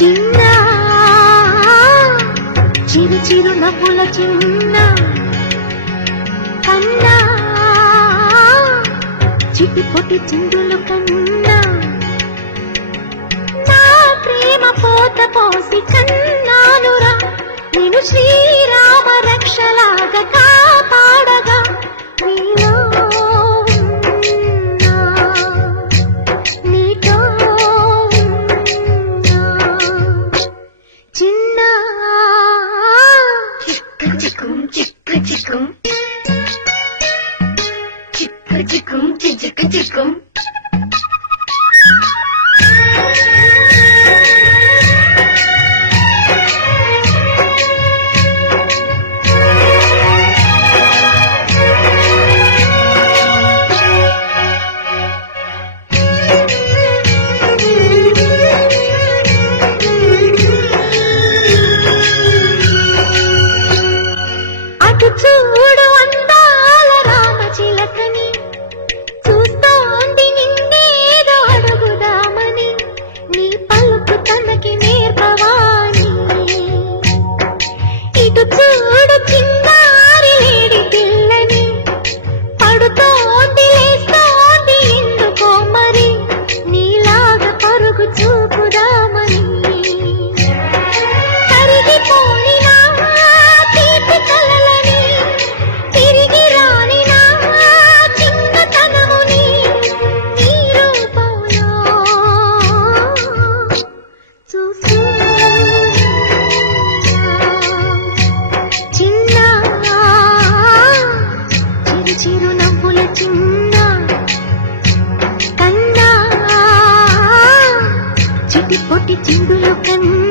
చిన్న చిరు చిరు నవ్వుల చిన్న కన్నా చిటి పొటి చిందులు కన్నా. నా ప్రేమ పోత పోసి కన్నానురా నేను శ్రీరామ రక్షలాగా చిక్కు చిక్కు చిక్కు చిక్కు చిక్కు చూడు అందాల రామచిలకని చూస్తోంది చిరునవ్వుల చిన్న కన్నా చిటి పొట్టి చిందులు కన్నా